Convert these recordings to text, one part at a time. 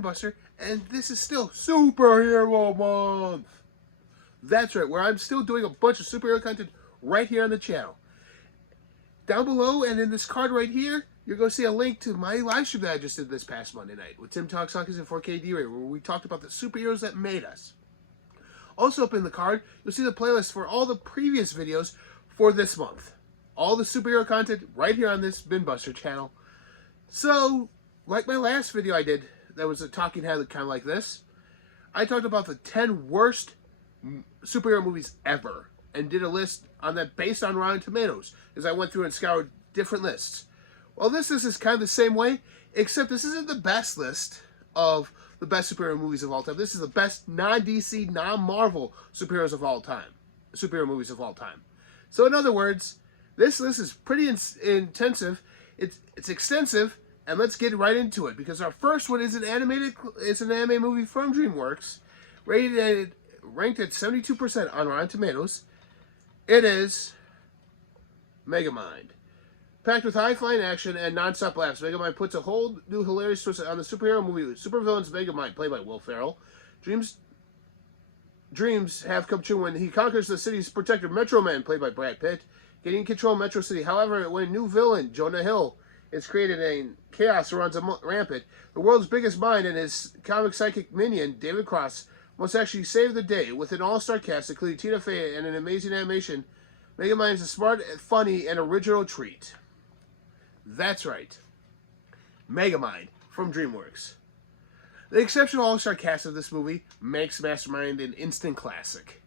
BINBUSTER, and this is still Superhero Month. That's right, where I'm still doing a bunch of superhero content right here on the channel. Down below and in this card right here, you're going to see a link to my live stream that I just did this past Monday night with Tim Talks Honkies and 4K D-Ray, where we talked about the superheroes that made us. Also up in the card, you'll see the playlist for all the previous videos for this month. All the superhero content right here on this BINBUSTER channel. So, like my last video I did, that was a talking head kind of like this, I talked about the 10 worst superhero movies ever, and did a list on that based on Rotten Tomatoes, as I went through and scoured different lists. Well, this is kind of the same way, except this isn't the best list of the best superhero movies of all time. This is the best non-DC, non-Marvel superheroes of all time. Superhero movies of all time. So in other words, this list is pretty intensive. It's extensive, and let's get right into it, because our first one is an anime movie from Dreamworks, ranked at 72% on Rotten Tomatoes. It is Megamind. Packed with high-flying action and non-stop laughs, Megamind puts a whole new hilarious twist on the superhero movie with supervillain's Megamind, played by Will Ferrell. Dreams have come true when he conquers the city's protector, Metro Man, played by Brad Pitt, getting control of Metro City. However, when a new villain, Jonah Hill, is created and chaos runs rampant, the world's biggest mind and his comic psychic minion, David Cross, must actually save the day. With an all-star cast, including Tina Fey and an amazing animation, Megamind is a smart, funny, and original treat. That's right. Megamind from Dreamworks. The exceptional all-star cast of this movie makes Mastermind an instant classic.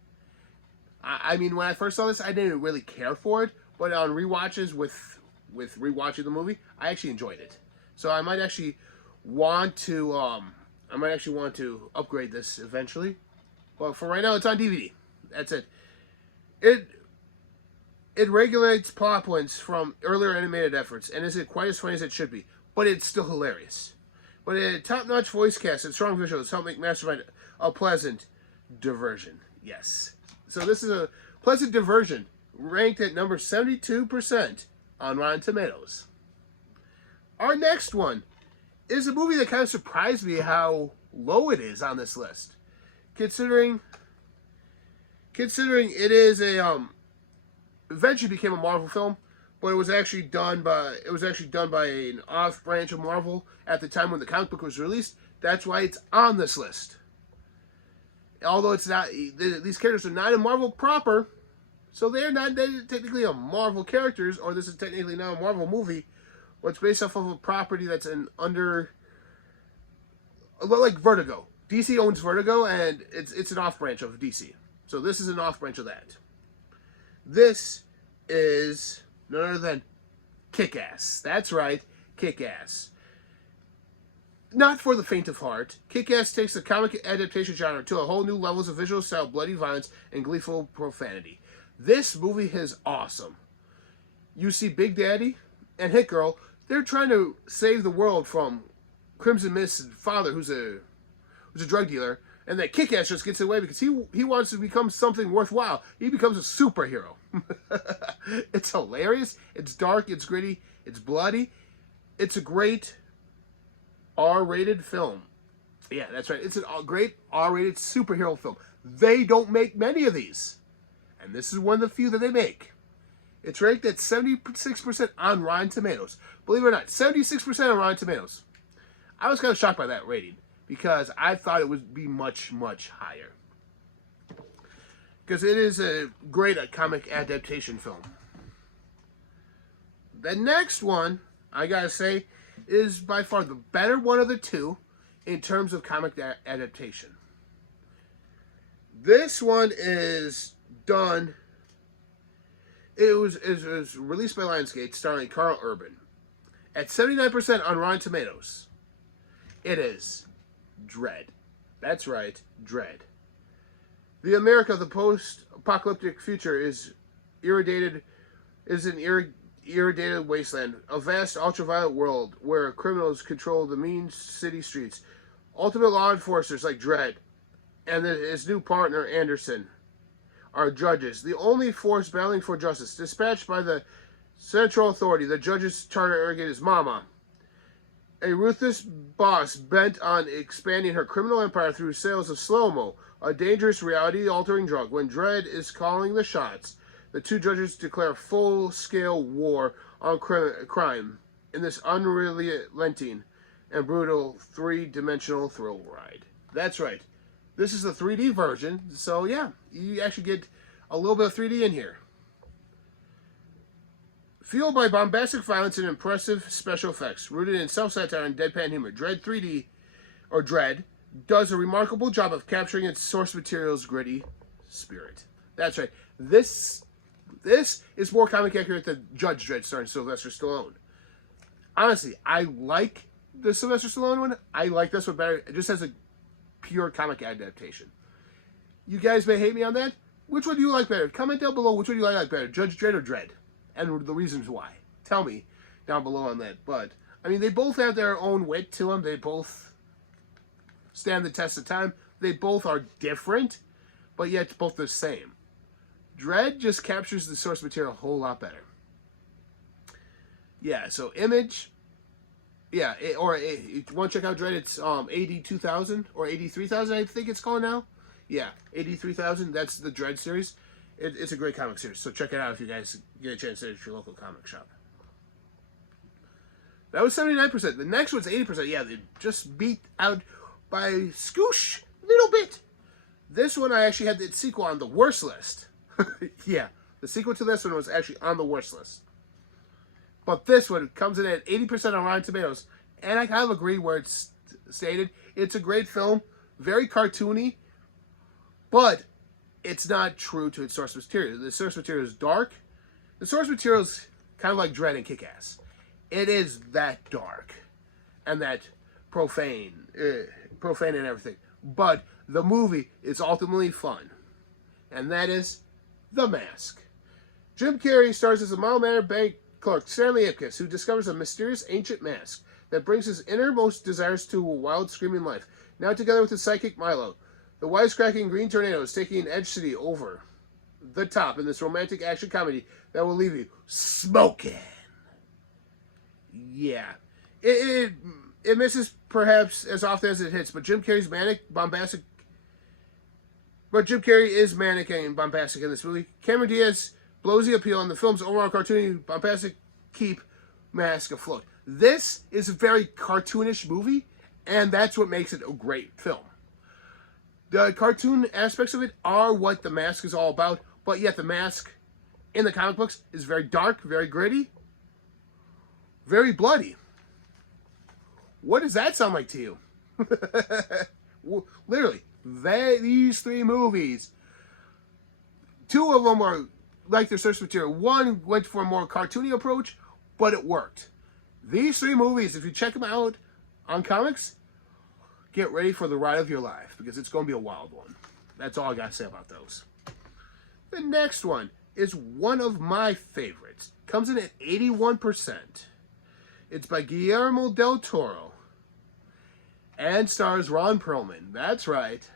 I mean, when I first saw this, I didn't really care for it, but on rewatches with rewatching the movie, I actually enjoyed it. So I might actually want to upgrade this eventually. But for right now, it's on DVD. That's it. It regulates plot points from earlier animated efforts and isn't quite as funny as it should be, but it's still hilarious. But a top-notch voice cast and strong visuals help make Mastermind a pleasant diversion. Yes. So this is a pleasant diversion, ranked at number 72% on Rotten Tomatoes. Our next one is a movie that kind of surprised me how low it is on this list, considering it is a eventually became a Marvel film, but it was actually done by an off branch of Marvel at the time when the comic book was released. That's why it's on this list. Although it's not, these characters are not in Marvel proper, so they're technically a Marvel characters, or this is technically not a Marvel movie, but it's based off of a property that's like Vertigo. DC owns Vertigo, and it's an off branch of DC. So this is an off branch of that. This is none other than Kick-Ass. That's right, Kick-Ass. Not for the faint of heart, Kick-Ass takes the comic adaptation genre to a whole new levels of visual style, bloody violence, and gleeful profanity. This movie is awesome. You see Big Daddy and Hit Girl, they're trying to save the world from Crimson Mist's father, who's a drug dealer, and that Kick-Ass just gets away because he wants to become something worthwhile. He becomes a superhero. It's hilarious, it's dark, it's gritty, it's bloody. It's a great R-rated film. Yeah, that's right. It's a great R-rated superhero film. They don't make many of these, and this is one of the few that they make. It's ranked at 76% on Rotten Tomatoes. Believe it or not, 76% on Rotten Tomatoes. I was kind of shocked by that rating, because I thought it would be much, much higher. Because it is a great comic adaptation film. The next one, I gotta say, is by far the better one of the two in terms of comic adaptation. This one is done. It was released by Lionsgate, starring Carl Urban. At 79% on Rotten Tomatoes, it is Dread. That's right, Dread. The America of the post-apocalyptic future is an irradiated wasteland, a vast ultraviolet world where criminals control the mean city streets. Ultimate law enforcers like Dread and his new partner Anderson are judges, the only force battling for justice, dispatched by the central authority. The judge's charter arrogant is Mama, A ruthless boss bent on expanding her criminal empire through sales of slow-mo, a dangerous reality-altering drug. When Dredd is calling the shots, the two judges declare full-scale war on crime in this unrelenting and brutal three-dimensional thrill ride. That's right. This is the 3D version, so yeah, you actually get a little bit of 3D in here. Fueled by bombastic violence and impressive special effects, rooted in self-satire and deadpan humor, Dredd does a remarkable job of capturing its source material's gritty spirit. That's right. This is more comic accurate than Judge Dredd starring Sylvester Stallone. Honestly, I like the Sylvester Stallone one. I like this one better. It just has a pure comic adaptation. You guys may hate me on that. Which one do you like better? Comment down below which one you like better, Judge Dredd or Dredd, and the reasons why. Tell me down below on that. But I mean, they both have their own wit to them. They both stand the test of time. They both are different, but yet both the same. Dredd just captures the source material a whole lot better. Yeah, so Image, yeah, you want to check out Dredd, it's AD 2000 or AD 3000, I think it's called now. Yeah, AD 3000, that's the Dredd series. It's a great comic series, so check it out if you guys get a chance at your local comic shop. That was 79%. The next one's 80%. Yeah, they just beat out by scoosh, little bit. This one I actually had the sequel on the worst list. Yeah, the sequel to this one was actually on the worst list. But this one comes in at 80% on Rotten Tomatoes. And I kind of agree where it's stated. It's a great film, very cartoony, but it's not true to its source material. The source material is dark. The source material is kind of like Dredd and Kick-Ass. It is that dark and that profane and everything. But the movie is ultimately fun. And that is The Mask. Jim Carrey stars as a mild-mannered bank clerk, Stanley Ipkiss, who discovers a mysterious ancient mask that brings his innermost desires to a wild, screaming life. Now together with his psychic Milo, the wisecracking Green Tornado is taking Edge City over the top in this romantic action comedy that will leave you smoking. Yeah. It misses perhaps as often as it hits, but Jim Carrey is manic and bombastic in this movie. Cameron Diaz blows the appeal, and the film's overall cartoony, bombastic keep Mask afloat. This is a very cartoonish movie, and that's what makes it a great film. The cartoon aspects of it are what The Mask is all about, but yet The Mask in the comic books is very dark, very gritty, very bloody. What does that sound like to you? Literally, these three movies, two of them are like their source material. One went for a more cartoony approach, but it worked. These three movies, if you check them out on comics, get ready for the ride of your life, because it's going to be a wild one. That's all I got to say about those. The next one is one of my favorites. Comes in at 81%. It's by Guillermo del Toro and stars Ron Perlman. That's right.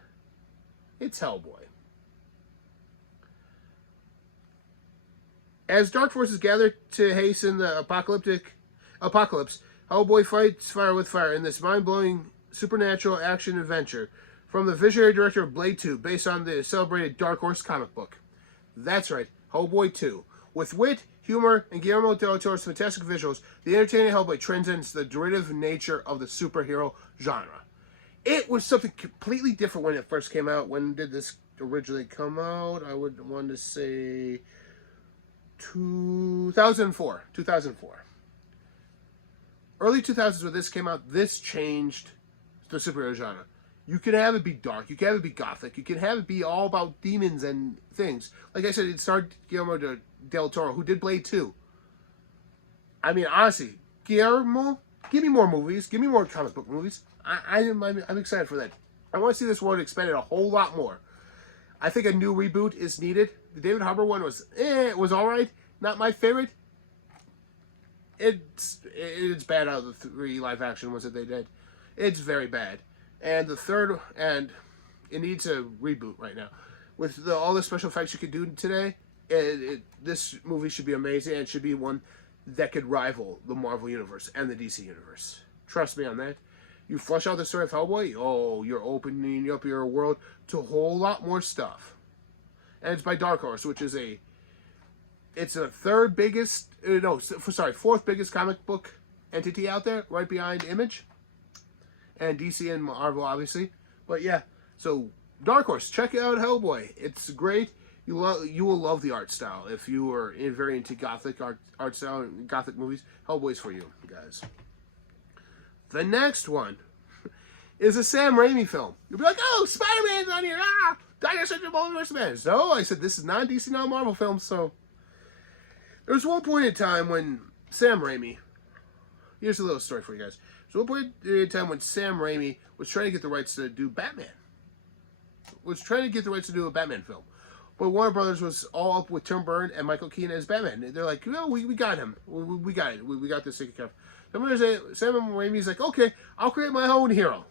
It's Hellboy. As dark forces gather to hasten the apocalypse, Hellboy fights fire with fire in this mind-blowing supernatural action adventure from the visionary director of Blade 2, based on the celebrated Dark Horse comic book. That's right, Hellboy 2. With wit, humor, and Guillermo del Toro's fantastic visuals, the entertaining Hellboy transcends the derivative nature of the superhero genre. It was something completely different when it first came out. When did this originally come out? I would want to say 2004. Early 2000s when this came out, this changed the superhero genre. You can have it be dark, you can have it be gothic, you can have it be all about demons and things. Like I said, it starred Guillermo del Toro, who did Blade 2. I mean, honestly, Guillermo, give me more movies, give me more comic book movies. I'm excited for that. I want to see this world expanded a whole lot more. I think a new reboot is needed. The David Harbour one was, it was alright. Not my favorite. It's bad out of the three live action ones that they did. It's very bad. And the third, and it needs a reboot right now. With all the special effects you could do today, this movie should be amazing, and it should be one that could rival the Marvel Universe and the DC Universe. Trust me on that. You flush out the story of Hellboy, oh, you're opening up your world to a whole lot more stuff. And it's by Dark Horse, which is it's the fourth biggest comic book entity out there, right behind Image. And DC and Marvel, obviously. But yeah, so Dark Horse, check out Hellboy. It's great. You will love the art style. If you are very into Gothic art style and Gothic movies, Hellboy's for you, guys. The next one is a Sam Raimi film. You'll be like, oh, Spider-Man's on here. Ah, Doctor Strange and Multiverse of Madness. No, I said this is not DC, not Marvel film. So there was one point in time when Sam Raimi. Here's a little story for you guys. So one point in time when Sam Raimi was trying to get the rights to do Batman. Was trying to get the rights to do a Batman film. But Warner Brothers was all up with Tim Burton and Michael Keaton as Batman. They're like, no, we got him. We got it. We got this taken care of. Sam Raimi's like, okay, I'll create my own hero.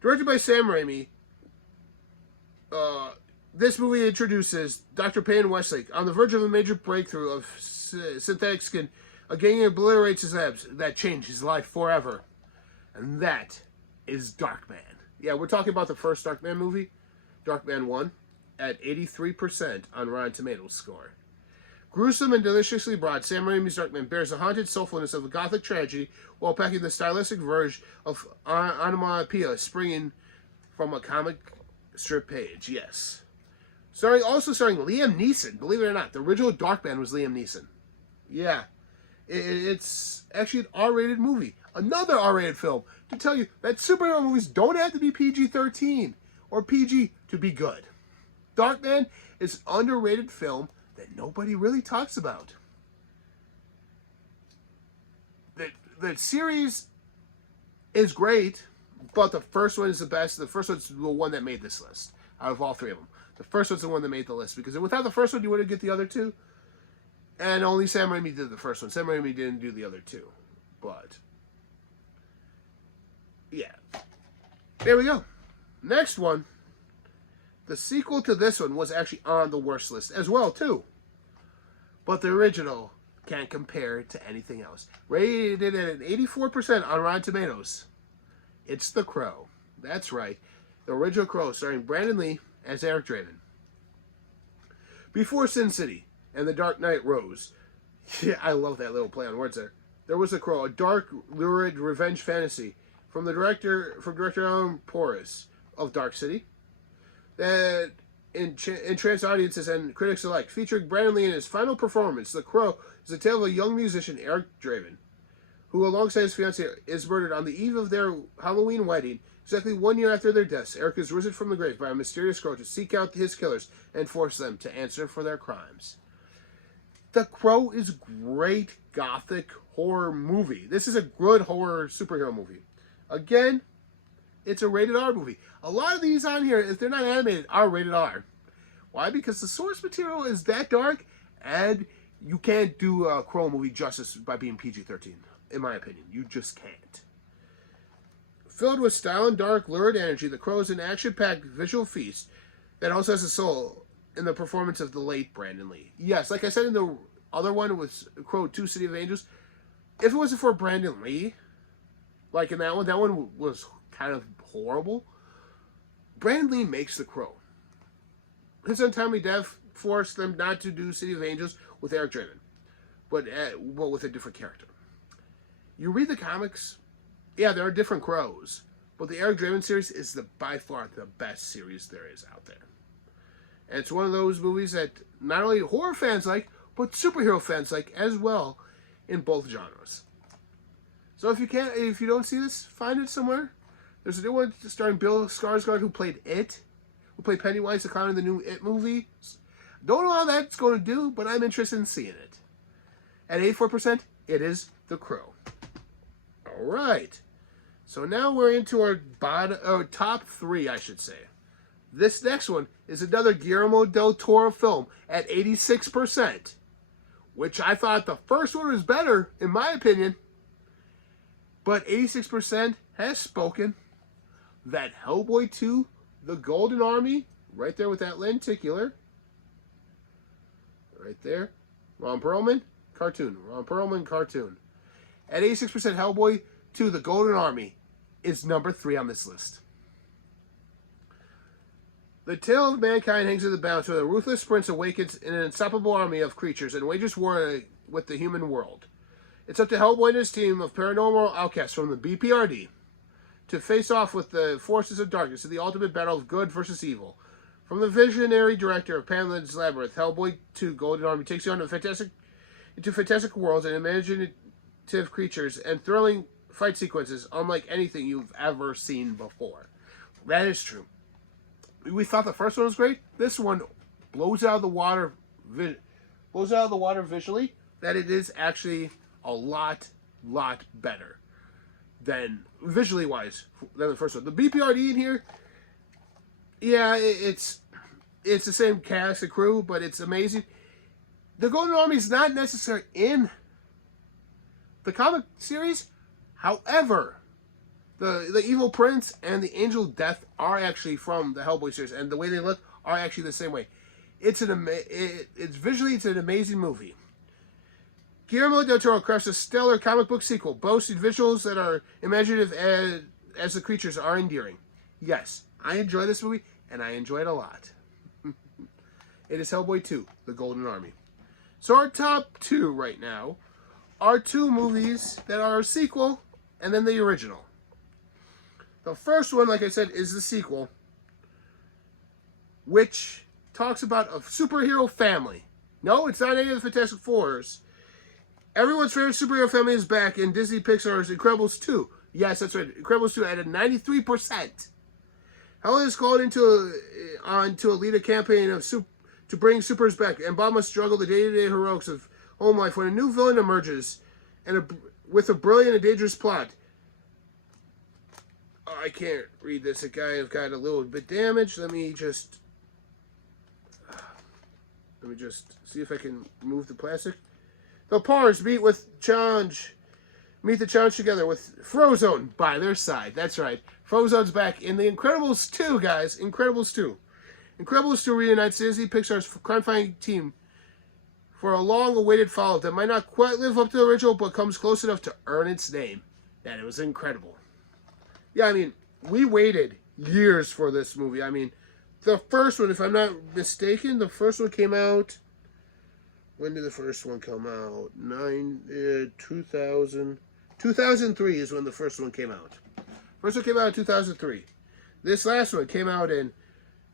Directed by Sam Raimi, this movie introduces Dr. Payne Westlake on the verge of a major breakthrough of synthetic skin. A gang obliterates his abs that change his life forever. And that is Darkman. Yeah, we're talking about the first Darkman movie. Darkman 1 at 83% on Rotten Tomatoes score. Gruesome and deliciously broad, Sam Raimi's Darkman bears the haunted soulfulness of a gothic tragedy while packing the stylistic verge of onomatopoeia springing from a comic strip page. Yes. Also starring Liam Neeson. Believe it or not, the original Darkman was Liam Neeson. Yeah. It's actually an R-rated movie. Another R-rated film to tell you that superhero movies don't have to be PG-13 or PG to be good. Darkman is an underrated film that nobody really talks about. The series is great, but the first one is the best. The first one's the one that made this list out of all three of them. The first one's the one that made the list because without the first one, you wouldn't get the other two. And only Sam Raimi did the first one. Sam Raimi didn't do the other two. But, yeah. There we go. Next one. The sequel to this one was actually on the worst list as well, too. But the original can't compare to anything else. Rated at an 84% on Rotten Tomatoes. It's The Crow. That's right. The original Crow, starring Brandon Lee as Eric Draven. Before Sin City and The Dark Knight rose. Yeah, I love that little play on words there. There was The Crow, a dark, lurid revenge fantasy from director Alan Porras of Dark City that entranced audiences and critics alike. Featuring Brandon Lee in his final performance, The Crow is the tale of a young musician, Eric Draven, who alongside his fiancée is murdered on the eve of their Halloween wedding. Exactly 1 year after their deaths, Eric is risen from the grave by a mysterious crow to seek out his killers and force them to answer for their crimes. The Crow is a great gothic horror movie. This is a good horror superhero movie. Again, it's a rated R movie. A lot of these on here, if they're not animated, are rated R. Why? Because the source material is that dark, and you can't do a Crow movie justice by being PG-13, in my opinion. You just can't. Filled with style and dark, lurid energy, The Crow is an action-packed visual feast that also has a soul in the performance of the late Brandon Lee. Yes, like I said in the other one with Crow 2, City of Angels, if it wasn't for Brandon Lee, like in that one was kind of horrible. Brandon Lee makes The Crow. His untimely death forced them not to do City of Angels with Eric Draven, but with a different character. You read the comics, yeah, there are different Crows, but the Eric Draven series is by far the best series there is out there. And it's one of those movies that not only horror fans like, but superhero fans like as well in both genres. So if you don't see this, find it somewhere. There's a new one starring Bill Skarsgård who played It, who played Pennywise the Clown in the new It movie. Don't know how that's going to do, but I'm interested in seeing it. At 84%, it is The Crow. All right. So now we're into our top three, I should say. This next one is another Guillermo del Toro film at 86%, which I thought the first one was better, in my opinion. But 86% has spoken that Hellboy 2, The Golden Army, right there with that lenticular, right there, Ron Perlman, cartoon, At 86%, Hellboy 2, The Golden Army, is number 3 on this list. The tale of mankind hangs in the balance where a ruthless prince awakens in an unstoppable army of creatures and wages war with the human world. It's up to Hellboy and his team of paranormal outcasts from the BPRD to face off with the forces of darkness in the ultimate battle of good versus evil. From the visionary director of Panland's Labyrinth, Hellboy 2 Golden Army takes you on into fantastic worlds and imaginative creatures and thrilling fight sequences unlike anything you've ever seen before. That is true. We thought the first one was great. This one blows out of the water visually. That it is actually a lot better than visually wise than the first one. The BPRD in here, yeah, it's the same cast and crew, but it's amazing. The Golden Army is not necessarily in the comic series. However, the Evil Prince and the Angel of Death are actually from the Hellboy series, and the way they look are actually the same way. It's visually it's an amazing movie. Guillermo del Toro crafts a stellar comic book sequel, boasting visuals that are imaginative as the creatures are endearing. Yes, I enjoy this movie, and I enjoy it a lot. It is Hellboy 2, The Golden Army. So our top 2 right now are 2 movies that are a sequel and then the original. The first one, like I said, is the sequel, which talks about a superhero family. No, it's not any of the Fantastic Fours. Everyone's favorite superhero family is back in Disney Pixar's Incredibles 2. Yes, that's right. Incredibles 2 at a 93%. Helen is called on to lead a campaign to bring supers back, and Bob must juggle the day-to-day heroics of home life when a new villain emerges with a brilliant and dangerous plot. Oh, I can't read this. The guy have got a little bit damaged. Let me just see if I can move the plastic. The Pars meet the challenge together with Frozone by their side. That's right. Frozone's back in The Incredibles 2, guys. Incredibles 2. Incredibles 2 reunites Disney Pixar's crime-fighting team for a long-awaited follow-up that might not quite live up to the original, but comes close enough to earn its name. And it was incredible. Yeah, I mean, we waited years for this movie. I mean, the first one, if I'm not mistaken, the first one came out... When did the first one come out? 2003 is when the first one came out. First one came out in 2003. This last one came out in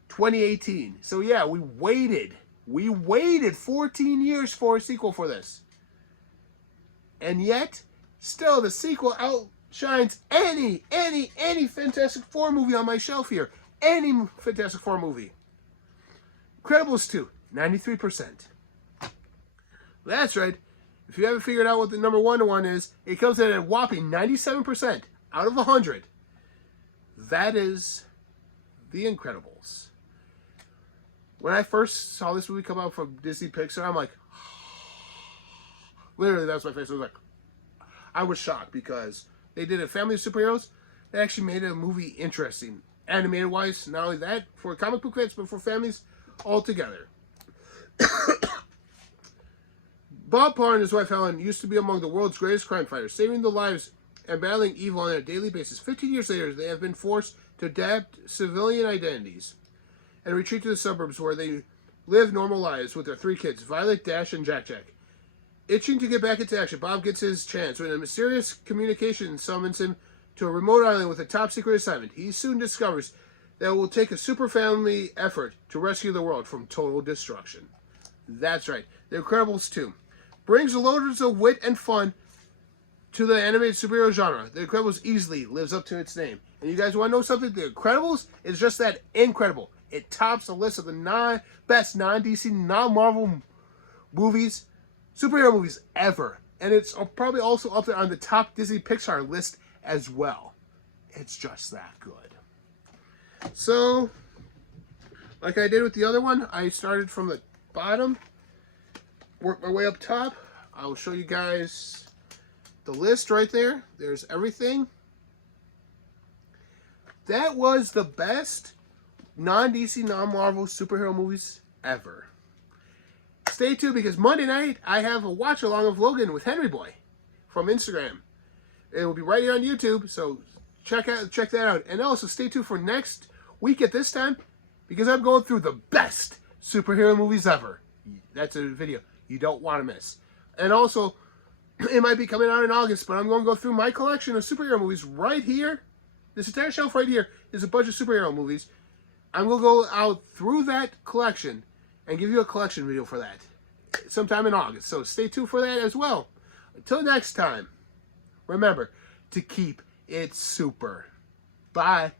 2018. So yeah, we waited 14 years for a sequel for this. And yet, still the sequel outshines any Fantastic Four movie on my shelf here. Any Fantastic Four movie. Incredibles 2, 93%. That's right. If you haven't figured out what the number one is, it comes in at a whopping 97% out of 100. That is The Incredibles. When I first saw this movie come out from Disney Pixar, I'm like, literally, that's my face. I was shocked because they did a family of superheroes. They actually made a movie interesting, animated wise. Not only that, for comic book fans, but for families altogether. Bob Parr and his wife Helen used to be among the world's greatest crime fighters, saving the lives and battling evil on a daily basis. 15 years later, they have been forced to adapt civilian identities and retreat to the suburbs where they live normal lives with their 3 kids, Violet, Dash, and Jack Jack. Itching to get back into action, Bob gets his chance when a mysterious communication summons him to a remote island with a top-secret assignment. He soon discovers that it will take a super family effort to rescue the world from total destruction. That's right, The Incredibles 2 brings loads of wit and fun to the animated superhero genre. The Incredibles easily lives up to its name. And you guys want to know something? The Incredibles is just that incredible. It tops the list of the best non-DC, non-Marvel movies, superhero movies ever. And it's probably also up there on the top Disney Pixar list as well. It's just that good. So, like I did with the other one, I started from the bottom, work my way up top. I will show you guys the list right there. There's everything. That was the best non-DC, non-Marvel superhero movies ever. Stay tuned because Monday night I have a watch along of Logan with Henry Boy from Instagram. It will be right here on YouTube, so check that out. And also stay tuned for next week at this time, because I'm going through the best superhero movies ever. That's a video you don't want to miss. And also, it might be coming out in August, but I'm going to go through my collection of superhero movies right here. This entire shelf right here is a bunch of superhero movies. I'm going to go out through that collection and give you a collection video for that sometime in August. So stay tuned for that as well. Until next time, remember to keep it super. Bye.